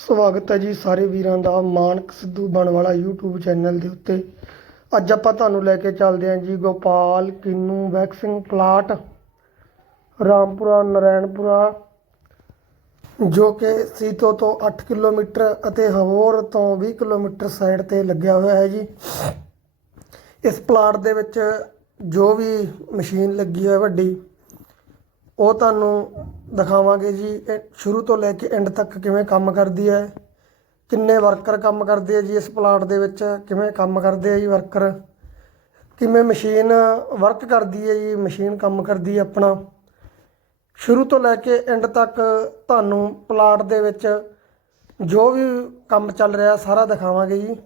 ਸਵਾਗਤ ਹੈ ਜੀ ਸਾਰੇ ਵੀਰਾਂ ਦਾ ਮਾਨਕ ਸਿੱਧੂ ਬਣ ਵਾਲਾ YouTube ਚੈਨਲ ਦੇ ਉੱਤੇ। ਅੱਜ ਆਪਾਂ ਤੁਹਾਨੂੰ ਲੈ ਕੇ ਚੱਲਦੇ ਹਾਂ ਜੀ ਗੋਪਾਲ ਕਿੰਨੂ ਵੈਕਸਿੰਗ ਪਲਾਟ ਰਾਮਪੁਰਾ, ਨਰੈਣਪੁਰਾ, ਜੋ ਕਿ ਸੀਤੋ ਤੋਂ 8 ਕਿਲੋਮੀਟਰ ਅਤੇ ਹਵੋਰ ਤੋਂ 20 ਕਿਲੋਮੀਟਰ ਸਾਈਡ ਤੇ ਲੱਗਿਆ ਹੋਇਆ ਹੈ ਜੀ। ਇਸ ਪਲਾਟ ਦੇ ਵਿੱਚ ਜੋ ਵੀ ਮਸ਼ੀਨ ਲੱਗੀ ਹੋਈ ਹੈ ਵੱਡੀ ਉਹ ਤੁਹਾਨੂੰ ਦਿਖਾਵਾਂਗੇ ਜੀ। ਇਹ ਸ਼ੁਰੂ ਤੋਂ ਲੈ ਕੇ ਐਂਡ ਤੱਕ ਕਿਵੇਂ ਕੰਮ ਕਰਦੀ ਹੈ, ਕਿੰਨੇ ਵਰਕਰ ਕੰਮ ਕਰਦੇ ਆ ਜੀ ਇਸ ਪਲਾਟ ਦੇ ਵਿੱਚ, ਕਿਵੇਂ ਕੰਮ ਕਰਦੇ ਆ ਜੀ ਵਰਕਰ ਕਿਵੇਂ ਮਸ਼ੀਨ ਵਰਕ ਕਰਦੀ ਹੈ ਜੀ ਮਸ਼ੀਨ ਕੰਮ ਕਰਦੀ ਹੈ ਆਪਣਾ। ਸ਼ੁਰੂ ਤੋਂ ਲੈ ਕੇ ਐਂਡ ਤੱਕ ਤੁਹਾਨੂੰ ਪਲਾਟ ਦੇ ਵਿੱਚ ਜੋ ਵੀ ਕੰਮ ਚੱਲ ਰਿਹਾ ਸਾਰਾ ਦਿਖਾਵਾਂਗੇ ਜੀ।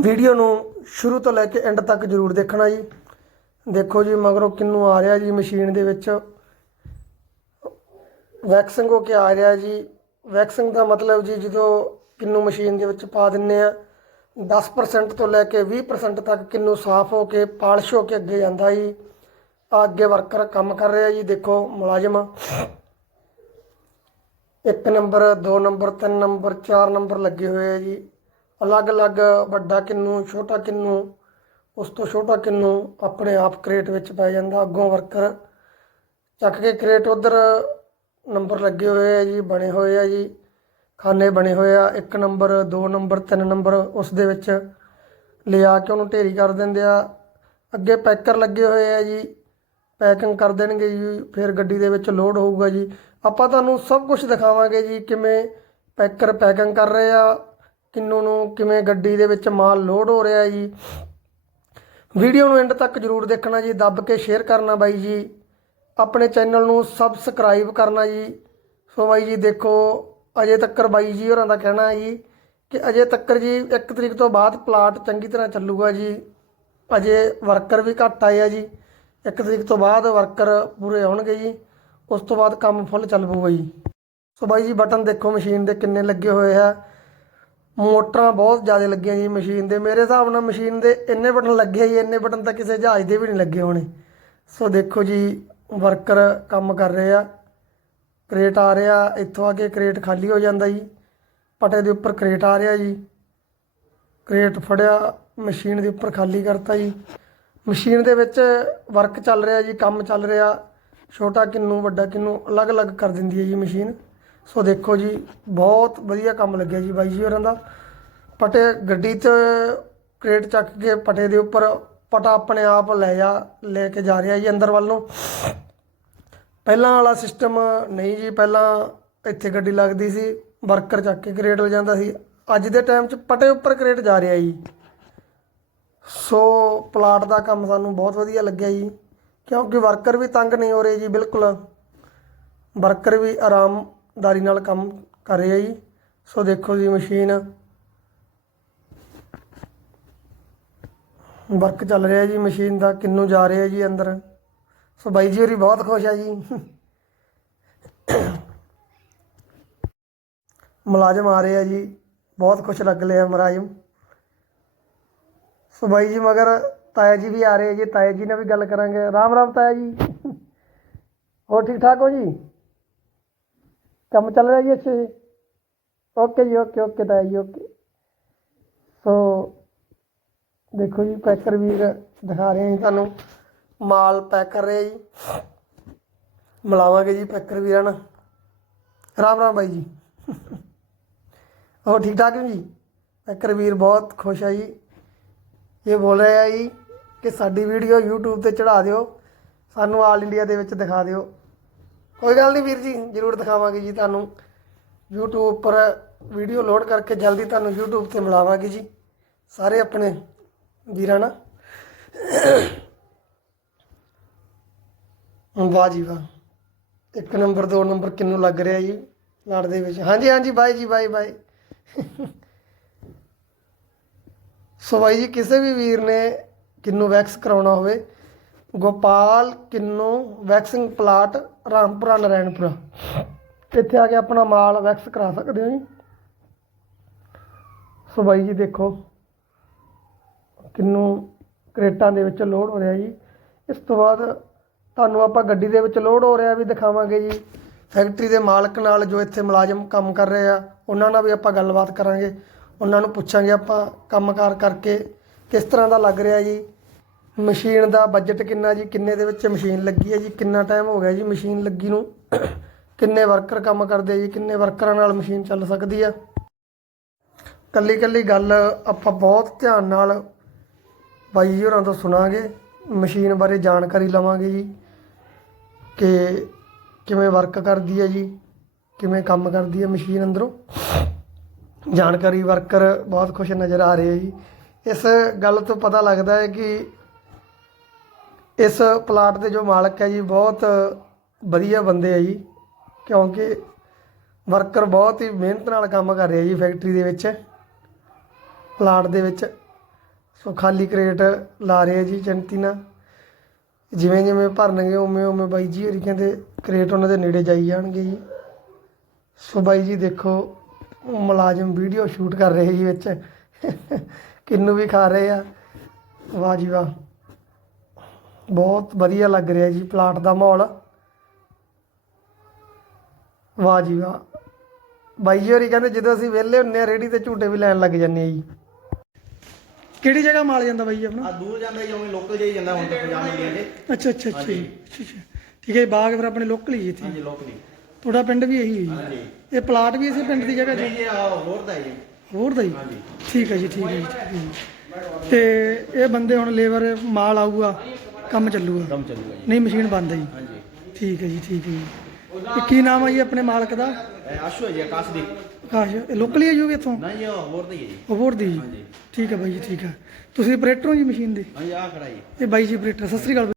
ਵੀਡੀਓ ਨੂੰ ਸ਼ੁਰੂ ਤੋਂ ਲੈ ਕੇ ਐਂਡ ਤੱਕ ਜ਼ਰੂਰ ਦੇਖਣਾ ਜੀ। ਦੇਖੋ ਜੀ, ਮਗਰੋਂ ਕਿੰਨੂ ਆ ਰਿਹਾ ਜੀ ਮਸ਼ੀਨ ਦੇ ਵਿੱਚ। ਵੈਕਸਿੰਗ ਹੋ ਕੇ ਆ ਰਿਹਾ ਜੀ। ਵੈਕਸਿੰਗ ਦਾ ਮਤਲਬ ਜੀ, ਜਦੋਂ ਕਿੰਨੂ ਮਸ਼ੀਨ ਦੇ ਵਿੱਚ ਪਾ ਦਿੰਨੇ ਆ 10% ਤੋਂ ਲੈ ਕੇ 20% ਤੱਕ ਕਿੰਨੂ ਸਾਫ਼ ਹੋ ਕੇ, ਪਾਲਿਸ਼ ਹੋ ਕੇ ਅੱਗੇ ਜਾਂਦਾ ਜੀ। ਆ ਅੱਗੇ ਵਰਕਰ ਕੰਮ ਕਰ ਰਿਹਾ ਜੀ, ਦੇਖੋ ਮੁਲਾਜ਼ਮ। ਇੱਕ ਨੰਬਰ 2 ਨੰਬਰ 3 ਨੰਬਰ 4 ਨੰਬਰ ਲੱਗੇ ਹੋਏ ਆ ਜੀ। ਅਲੱਗ-ਅਲੱਗ ਵੱਡਾ ਕਿੰਨੂ, ਛੋਟਾ ਕਿੰਨੂ ਉਸ ਤੋਂ ਛੋਟਾ ਕਿੰਨੂ ਆਪਣੇ ਆਪ ਕ੍ਰੇਟ ਵਿੱਚ ਪੈ ਜਾਂਦਾ, ਅੱਗੋਂ ਵਰਕਰ ਚੱਕ ਕੇ ਕ੍ਰੇਟ ਉਧਰ ਨੰਬਰ ਲੱਗੇ ਹੋਏ ਆ ਜੀ, ਬਣੇ ਹੋਏ ਆ ਜੀ, ਖਾਨੇ ਬਣੇ ਹੋਏ ਆ, ਇੱਕ ਨੰਬਰ 2 ਨੰਬਰ 3 ਨੰਬਰ ਉਸ ਦੇ ਵਿੱਚ ਲਿਆ ਕੇ ਉਹਨੂੰ ਢੇਰੀ ਕਰ ਦਿੰਦੇ ਆ। ਅੱਗੇ ਪੈਕਰ ਲੱਗੇ ਹੋਏ ਆ ਜੀ, ਪੈਕਿੰਗ ਕਰ ਦੇਣਗੇ ਜੀ, ਫਿਰ ਗੱਡੀ ਦੇ ਵਿੱਚ ਲੋਡ ਹੋਊਗਾ ਜੀ। ਆਪਾਂ ਤੁਹਾਨੂੰ ਸਭ ਕੁਝ ਦਿਖਾਵਾਂਗੇ ਜੀ, ਕਿਵੇਂ ਪੈਕਰ ਪੈਕਿੰਗ ਕਰ ਰਹੇ ਆ, ਕਿੰਨੂ ਨੂੰ ਕਿਵੇਂ ਗੱਡੀ ਦੇ ਵਿੱਚ ਮਾਲ ਲੋਡ ਹੋ ਰਿਹਾ ਜੀ। ਵੀਡੀਓ ਨੂੰ ਐਂਡ ਤੱਕ ਜਰੂਰ ਦੇਖਣਾ ਜੀ, ਦੱਬ ਕੇ ਸ਼ੇਅਰ ਕਰਨਾ ਬਾਈ ਜੀ। ਆਪਣੇ ਚੈਨਲ ਨੂੰ ਸਬਸਕ੍ਰਾਈਬ ਕਰਨਾ ਜੀ। ਸੋ ਬਾਈ ਜੀ ਦੇਖੋ, ਅਜੇ ਤੱਕਰ ਬਾਈ ਜੀ ਹੋਰਾਂ ਦਾ ਕਹਿਣਾ ਹੈ ਜੀ ਕਿ ਅਜੇ ਤੱਕਰ ਜੀ 1 ਤਰੀਕ ਤੋਂ ਬਾਅਦ ਪਲਾਟ ਚੰਗੀ ਤਰ੍ਹਾਂ ਚੱਲੂਗਾ ਜੀ। ਅਜੇ ਵਰਕਰ ਵੀ ਘੱਟ ਆਏ ਆ ਜੀ। 1 ਤਰੀਕ ਤੋਂ ਬਾਅਦ ਵਰਕਰ ਪੂਰੇ ਆਉਣਗੇ ਜੀ। ਉਸ ਤੋਂ ਬਾਅਦ ਕੰਮ ਫੁੱਲ ਚੱਲ ਪਊਗਾ ਜੀ। ਸੋ ਬਾਈ ਜੀ ਬਟਨ ਦੇਖੋ ਮਸ਼ੀਨ ਦੇ ਕਿੰਨੇ ਲੱਗੇ ਹੋਏ ਆ। ਮੋਟਰਾਂ ਬਹੁਤ ਜ਼ਿਆਦਾ ਲੱਗੀਆਂ ਜੀ ਮਸ਼ੀਨ ਦੇ। ਮੇਰੇ ਹਿਸਾਬ ਨਾਲ ਮਸ਼ੀਨ ਦੇ ਇੰਨੇ ਬਟਨ ਲੱਗੇ ਜੀ, ਇੰਨੇ ਬਟਨ ਤਾਂ ਕਿਸੇ ਜਹਾਜ਼ ਦੇ ਵੀ ਨਹੀਂ ਲੱਗੇ ਹੋਣੇ। ਸੋ ਦੇਖੋ ਜੀ, ਵਰਕਰ ਕੰਮ ਕਰ ਰਹੇ ਆ। ਕ੍ਰੇਟ ਆ ਰਿਹਾ, ਇੱਥੋਂ ਆ ਕੇ ਕ੍ਰੇਟ ਖਾਲੀ ਹੋ ਜਾਂਦਾ ਜੀ। ਪਟੇ ਦੇ ਉੱਪਰ ਕ੍ਰੇਟ ਆ ਰਿਹਾ ਜੀ। ਕ੍ਰੇਟ ਫੜਿਆ, ਮਸ਼ੀਨ ਦੇ ਉੱਪਰ ਖਾਲੀ ਕਰਤਾ ਜੀ। ਮਸ਼ੀਨ ਦੇ ਵਿੱਚ ਵਰਕ ਚੱਲ ਰਿਹਾ ਜੀ, ਕੰਮ ਚੱਲ ਰਿਹਾ। ਛੋਟਾ ਕਿੰਨੂ, ਵੱਡਾ ਕਿੰਨੂ, ਅਲੱਗ-ਅਲੱਗ ਕਰ ਦਿੰਦੀ ਹੈ ਜੀ ਮਸ਼ੀਨ। ਸੋ ਦੇਖੋ ਜੀ, ਬਹੁਤ ਵਧੀਆ ਕੰਮ ਲੱਗਿਆ ਜੀ ਬਾਈ ਜੀ ਹੋਰਾਂ ਦਾ। ਪਟੇ ਗੱਡੀ 'ਚ ਕ੍ਰੇਟ ਚੱਕ ਕੇ ਪਟੇ ਦੇ ਉੱਪਰ ਪਟਾ ਆਪਣੇ ਆਪ ਲੈ ਜਾ, ਲੈ ਕੇ ਜਾ ਰਿਹਾ ਜੀ ਅੰਦਰ ਵੱਲ ਨੂੰ। ਪਹਿਲਾਂ ਵਾਲਾ ਸਿਸਟਮ ਨਹੀਂ ਜੀ, ਪਹਿਲਾਂ ਇੱਥੇ ਗੱਡੀ ਲੱਗਦੀ ਸੀ ਵਰਕਰ ਚੱਕ ਕੇ ਕ੍ਰੇਟ ਲੈ ਜਾਂਦਾ ਸੀ। ਅੱਜ ਦੇ ਟਾਈਮ 'ਚ ਪਟੇ ਉੱਪਰ ਕ੍ਰੇਟ ਜਾ ਰਿਹਾ ਜੀ। ਸੋ ਪਲਾਟ ਦਾ ਕੰਮ ਸਾਨੂੰ ਬਹੁਤ ਵਧੀਆ ਲੱਗਿਆ ਜੀ। ਕਿਉਂਕਿ ਵਰਕਰ ਵੀ ਤੰਗ ਨਹੀਂ ਹੋ ਰਹੇ ਜੀ, ਬਿਲਕੁਲ। ਵਰਕਰ ਵੀ ਆਰਾਮ ਆਰਾਮਦਾਰੀ ਨਾਲ ਕੰਮ ਕਰ ਰਿਹਾ ਜੀ। ਸੋ ਦੇਖੋ ਜੀ ਮਸ਼ੀਨ। ਵਰਕ ਚੱਲ ਰਿਹਾ ਜੀ ਮਸ਼ੀਨ ਦਾ, ਕਿੰਨੂ ਜਾ ਰਿਹਾ ਜੀ ਅੰਦਰ। ਸੋ ਬਾਈ ਜੀ ਹੋਰੀ ਬਹੁਤ ਖੁਸ਼ ਆ ਜੀ। ਮੁਲਾਜ਼ਮ ਆ ਰਹੇ ਆ ਜੀ। ਬਹੁਤ ਖੁਸ਼ ਲੱਗ ਲਿਆ ਮੁਲਾਜ਼ਮ। ਸੋ ਬਾਈ ਜੀ ਮਗਰ ਤਾਇਆ ਜੀ ਵੀ ਆ ਰਹੇ ਜੀ। ਤਾਇਆ ਜੀ ਨਾਲ ਵੀ ਗੱਲ ਕਰਾਂਗੇ। ਰਾਮ ਰਾਮ ਤਾਇਆ ਜੀ। ਹੋਰ ਠੀਕ ਠਾਕ ਹੋ ਜੀ? ਕੰਮ ਚੱਲ ਰਿਹਾ ਜੀ ਅੱਛਾ ਜੀ ਓਕੇ ਜੀ ਓਕੇ ਓਕੇ ਤਾਇਆ ਜੀ ਓਕੇ ਸੋ ਦੇਖੋ ਜੀ, ਪੈਕਰ ਵੀਰ ਦਿਖਾ ਰਹੇ ਹਾਂ ਜੀ ਤੁਹਾਨੂੰ। ਮਾਲ ਪੈਕ ਕਰ ਰਹੇ ਜੀ। ਮਿਲਾਵਾਂਗੇ ਜੀ ਪੈਕਰ ਵੀਰਾਂ ਨਾਲ। ਰਾਮ ਰਾਮ ਬਾਈ ਜੀ। ਹੋਰ ਠੀਕ ਠਾਕ ਹੋ ਜੀ? ਪੈਕਰ ਵੀਰ ਬਹੁਤ ਖੁਸ਼ ਹੈ ਜੀ। ਇਹ ਬੋਲ ਰਿਹਾ ਆ ਜੀ ਕਿ ਸਾਡੀ ਵੀਡੀਓ YouTube ਤੇ ਚੜਾ ਦਿਓ। ਸਾਨੂੰ ਆਲ ਇੰਡੀਆ ਦੇ ਵਿੱਚ ਦਿਖਾ ਦਿਓ। ਕੋਈ ਗੱਲ ਨਹੀਂ ਵੀਰ ਜੀ, ਜ਼ਰੂਰ ਦਿਖਾਵਾਂਗੇ ਜੀ ਤੁਹਾਨੂੰ। YouTube ਉੱਪਰ ਵੀਡੀਓ ਲੋਡ ਕਰਕੇ ਜਲਦੀ ਤੁਹਾਨੂੰ YouTube ਤੇ ਮਿਲਾਵਾਂਗੇ ਜੀ। ਸਾਰੇ ਆਪਣੇ ਵੀਰਾਂ ਨਾਲ। ਵਾਹ ਜੀ ਵਾਹ। ਇੱਕ ਨੰਬਰ, ਦੋ ਨੰਬਰ ਕਿੰਨੂੰ ਲੱਗ ਰਿਹਾ ਜੀ ਲੜ ਦੇ ਵਿੱਚ। ਹਾਂਜੀ ਹਾਂਜੀ, ਬਾਈ ਜੀ, ਬਾਈ ਬਾਈ। ਸੋ ਬਾਈ ਜੀ, ਕਿਸੇ ਵੀ ਵੀਰ ਨੇ ਕਿੰਨੂੰ ਵੈਕਸ ਕਰਾਉਣਾ ਹੋਵੇ, ਗੋਪਾਲ ਕਿੰਨੂ ਵੈਕਸਿੰਗ ਪਲਾਟ ਰਾਮਪੁਰਾ ਨਰੈਣਪੁਰਾ ਇੱਥੇ ਆ ਕੇ ਆਪਣਾ ਮਾਲ ਵੈਕਸ ਕਰਾ ਸਕਦੇ ਹੋ ਜੀ। ਸੋ ਬਾਈ ਜੀ ਦੇਖੋ, ਕਿੰਨੂ ਕ੍ਰੇਟਾਂ ਦੇ ਵਿੱਚ ਲੋਡ ਹੋ ਰਿਹਾ ਜੀ। ਇਸ ਤੋਂ ਬਾਅਦ ਤੁਹਾਨੂੰ ਆਪਾਂ ਗੱਡੀ ਦੇ ਵਿੱਚ ਲੋਡ ਹੋ ਰਿਹਾ ਵੀ ਦਿਖਾਵਾਂਗੇ ਜੀ। ਫੈਕਟਰੀ ਦੇ ਮਾਲਕ ਨਾਲ ਜੋ ਇੱਥੇ ਮੁਲਾਜ਼ਮ ਕੰਮ ਕਰ ਰਹੇ ਆ, ਉਹਨਾਂ ਨਾਲ ਵੀ ਆਪਾਂ ਗੱਲਬਾਤ ਕਰਾਂਗੇ। ਉਹਨਾਂ ਨੂੰ ਪੁੱਛਾਂਗੇ ਆਪਾਂ ਕੰਮਕਾਰ ਕਰਕੇ ਕਿਸ ਤਰ੍ਹਾਂ ਦਾ ਲੱਗ ਰਿਹਾ ਜੀ। ਮਸ਼ੀਨ ਦਾ ਬਜਟ ਕਿੰਨਾ ਜੀ? ਕਿੰਨੇ ਦੇ ਵਿੱਚ ਮਸ਼ੀਨ ਲੱਗੀ ਹੈ ਜੀ? ਕਿੰਨਾ ਟਾਈਮ ਹੋ ਗਿਆ ਜੀ ਮਸ਼ੀਨ ਲੱਗੀ ਨੂੰ? ਕਿੰਨੇ ਵਰਕਰ ਕੰਮ ਕਰਦੇ ਜੀ? ਕਿੰਨੇ ਵਰਕਰਾਂ ਨਾਲ ਮਸ਼ੀਨ ਚੱਲ ਸਕਦੀ ਆ? ਕੱਲੀ ਕੱਲੀ ਗੱਲ ਆਪਾਂ ਬਹੁਤ ਧਿਆਨ ਨਾਲ ਬਾਈ ਜੀ ਹੋਰਾਂ ਤੋਂ ਸੁਣਾਂਗੇ, ਮਸ਼ੀਨ ਬਾਰੇ ਜਾਣਕਾਰੀ ਲਵਾਂਗੇ ਜੀ ਕਿ ਕਿਵੇਂ ਵਰਕ ਕਰਦੀ ਹੈ ਜੀ? ਕਿਵੇਂ ਕੰਮ ਕਰਦੀ ਹੈ ਮਸ਼ੀਨ ਅੰਦਰੋਂ? ਜਾਣਕਾਰੀ ਵਰਕਰ ਬਹੁਤ ਖੁਸ਼ ਨਜ਼ਰ ਆ ਰਹੇ ਹੈ ਜੀ। ਇਸ ਗੱਲ ਤੋਂ ਪਤਾ ਲੱਗਦਾ ਹੈ ਕਿ ਇਸ ਪਲਾਟ ਦੇ ਜੋ ਮਾਲਕ ਹੈ ਜੀ, ਬਹੁਤ ਵਧੀਆ ਬੰਦੇ ਹੈ ਜੀ, ਕਿਉਂਕਿ ਵਰਕਰ ਬਹੁਤ ਹੀ ਮਿਹਨਤ ਨਾਲ ਕੰਮ ਕਰ ਰਿਹਾ ਜੀ ਫੈਕਟਰੀ ਦੇ ਵਿੱਚ, ਪਲਾਟ ਦੇ ਵਿੱਚ। ਸੋ ਖਾਲੀ ਕ੍ਰੇਟ ਲਾ ਰਹੇ ਆ ਜੀ ਚੰਤੀ ਨਾਲ। ਜਿਵੇਂ ਜਿਵੇਂ ਭਰਨਗੇ, ਉਵੇਂ ਉਵੇਂ ਬਾਈ ਜੀ ਹੋਰੀ ਕਹਿੰਦੇ ਕ੍ਰੇਟ ਉਹਨਾਂ ਦੇ ਨੇੜੇ ਜਾਈ ਜਾਣਗੇ ਜੀ। ਸੋ ਬਾਈ ਜੀ ਦੇਖੋ, ਮੁਲਾਜ਼ਮ ਵੀਡੀਓ ਸ਼ੂਟ ਕਰ ਰਹੇ ਜੀ ਵਿੱਚ। ਕਿੰਨੂ ਵੀ ਖਾ ਰਹੇ ਆ। ਵਾਹ ਜੀ ਵਾਹ। ਬਹੁਤ ਵਧੀਆ ਲੱਗ ਰਿਹਾ ਜੀ ਪਲਾਟ ਦਾ ਮਾਹੌਲ। ਵਾਹ ਜੀ ਵਾਹ। ਬਾਈ ਜੀ ਹੋਰੀ ਕਹਿੰਦੇ ਜਦੋਂ ਅਸੀਂ ਵਿਹਲੇ ਹੁੰਨੇ ਆ ਰੇੜੀ ਤੇ ਝੂਟੇ ਵੀ ਲੈਣ ਲੱਗ ਜੰਨੇ ਆ ਜੀ। ਕਿਹੜੀ ਜਗ੍ਹਾ ਮਾਲ ਜਾਂਦਾ ਬਾਈ ਜੀ ਆਪਣਾ? ਆ ਦੂਰ ਜਾਂਦਾ ਜੀ ਉਵੇਂ ਲੋਕਲ ਜਾਈ ਜਾਂਦਾ ਹੁਣ ਤਾਂ ਪੰਜਾਬ ਮੰਡੀਆਂ 'ਚ ਅੱਛਾ ਅੱਛਾ ਅੱਛਾ ਜੀ। ਅੱਛਾ ਅੱਛਾ। ਠੀਕ ਹੈ ਜੀ, ਬਾਗ ਫਿਰ ਆਪਣੇ ਲੋਕਲ ਹੀ ਇੱਥੇ? ਹਾਂਜੀ ਲੋਕਲੀ ਤੁਹਾਡਾ ਪਿੰਡ ਵੀ ਇਹੀ ਹੈ ਹਾਂਜੀ। ਜੀ ਇਹ ਪਲਾਟ ਵੀ ਇਸੇ ਪਿੰਡ ਦੀ ਜਗ੍ਹਾ ਨਹੀਂ ਜੀ ਆ ਹੋਰ ਦਾ ਹੈ ਜੀ। ਹੋਰ ਦਾ ਜੀ? ਹਾਂਜੀ। ਠੀਕ ਹੈ ਜੀ ਠੀਕ ਹੈ ਜੀ। ਠੀਕ ਹੈ ਜੀ। ਤੇ ਇਹ ਬੰਦੇ ਹੁਣ ਲੇਬਰ ਮਾਲ ਆਊਗਾ। ਕੰਮ ਚੱਲੂਗਾ। ਕੰਮ ਚੱਲੂਗਾ ਜੀ। ਨਹੀਂ ਮਸ਼ੀਨ ਬੰਦ ਹੈ ਜੀ। ਹਾਂਜੀ। ਠੀਕ ਹੈ ਜੀ ਠੀਕ ਹੈ ਜੀ। ਕੀ ਨਾਮ ਹੈ ਜੀ ਆਪਣੇ ਮਾਲਕ ਦਾ? ਇਹ ਆਸ਼ੂ ਹੈ ਜੀ ਆਕਾਸ਼ ਦੀ। ਆਕਾਸ਼ ਇਹ ਲੋਕਲ ਹੀ ਹੈ ਜੀ ਇੱਥੋਂ? ਨਹੀਂ ਇਹ ਹੋਰ ਦਾ ਹੀ ਹੈ ਜੀ ਹੋਰ ਦੀ ਜੀ। ਹਾਂਜੀ। ਠੀਕ ਹੈ ਬਾਈ ਜੀ ਠੀਕ ਹੈ। ਤੁਸੀਂ ਆਪਰੇਟਰ ਹੋ ਜੀ ਮਸ਼ੀਨ ਦੇ? ਹਾਂਜੀ ਆ ਖੜਾ ਜੀ। ਇਹ ਬਾਈ ਜੀ ਆਪਰੇਟਰ ਸਤਿ ਸ੍ਰੀ ਅਕਾਲ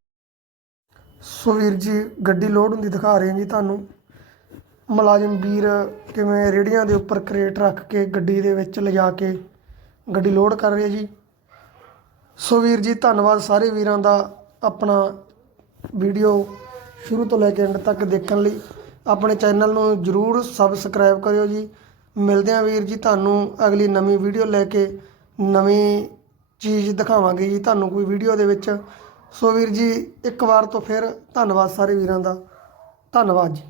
ਸੋ ਵੀਰ ਜੀ ਗੱਡੀ ਲੋਡ ਹੁੰਦੀ ਦਿਖਾ ਰਹੇ ਹਾਂ ਜੀ ਤੁਹਾਨੂੰ। ਮੁਲਾਜ਼ਮ ਵੀਰ ਕਿਵੇਂ ਰੇੜੀਆਂ ਦੇ ਉੱਪਰ ਕਰੇਟ ਰੱਖ ਕੇ ਗੱਡੀ ਦੇ ਵਿੱਚ ਲਿਜਾ ਕੇ ਗੱਡੀ ਲੋਡ ਕਰ ਰਹੇ ਜੀ। ਸੋ ਵੀਰ ਜੀ ਧੰਨਵਾਦ ਸਾਰੇ ਵੀਰਾਂ ਦਾ ਆਪਣਾ ਵੀਡੀਓ ਸ਼ੁਰੂ ਤੋਂ ਲੈ ਕੇ ਐਂਡ ਤੱਕ ਦੇਖਣ ਲਈ ਆਪਣੇ ਚੈਨਲ ਨੂੰ ਜਰੂਰ ਸਬਸਕ੍ਰਾਈਬ ਕਰਿਓ ਜੀ। ਮਿਲਦੇ ਹਾਂ ਵੀਰ ਜੀ ਤੁਹਾਨੂੰ ਅਗਲੀ ਨਵੀਂ ਵੀਡੀਓ ਲੈ ਕੇ ਨਵੀਂ ਚੀਜ਼ ਦਿਖਾਵਾਂਗੇ ਜੀ ਤੁਹਾਨੂੰ ਕੋਈ ਵੀਡੀਓ ਦੇ ਵਿੱਚ। ਸੋ ਵੀਰ ਜੀ, ਇੱਕ ਵਾਰ ਤੋਂ ਫਿਰ ਧੰਨਵਾਦ ਸਾਰੇ ਵੀਰਾਂ ਦਾ। ਧੰਨਵਾਦ ਜੀ।